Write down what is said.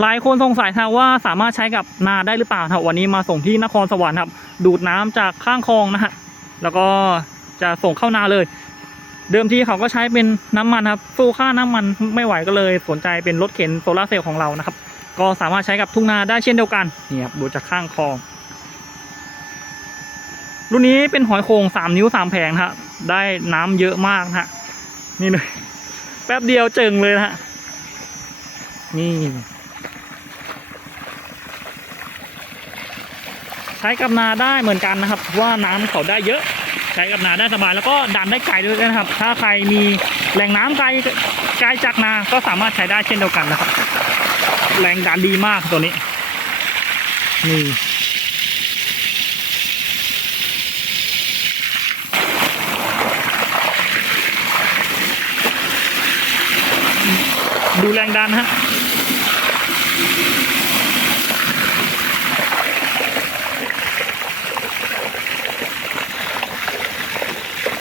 หลายคนสงสัยครับว่าสามารถใช้กับนาได้หรือเปล่าครับวันนี้มาส่งที่นครสวรรค์ครับ ดูดน้ำจากข้างคลองนะฮะแล้วก็จะส่งเข้านาเลย เดิมทีเขาก็ใช้เป็นน้ำมันครับสู้ค่าน้ำมันไม่ไหวก็เลยสนใจเป็นรถเข็นโซลาเซลล์ของเรานะครับ ก็สามารถใช้กับทุ่งนาได้เช่นเดียวกันนี่ครับดูจากข้างคลอง รุ่นนี้เป็นหอยโข่งสามนิ้วสามแผงนะฮะได้น้ำเยอะมากนะฮะนี่เลยแป๊บเดียวเจิงเลยนะฮะนี่ ใช้กับนาได้เหมือนกันนะครับ ว่าน้ำเขาได้เยอะ ใช้กับนาได้สบายแล้วก็ดันได้ไกลด้วยนะครับ ถ้าใครมีแหล่งน้ำไกลไกลจากนาก็สามารถใช้ได้เช่นเดียวกันนะครับ แรงดันดีมากตัวนี้นี่ดูแรงดันฮะ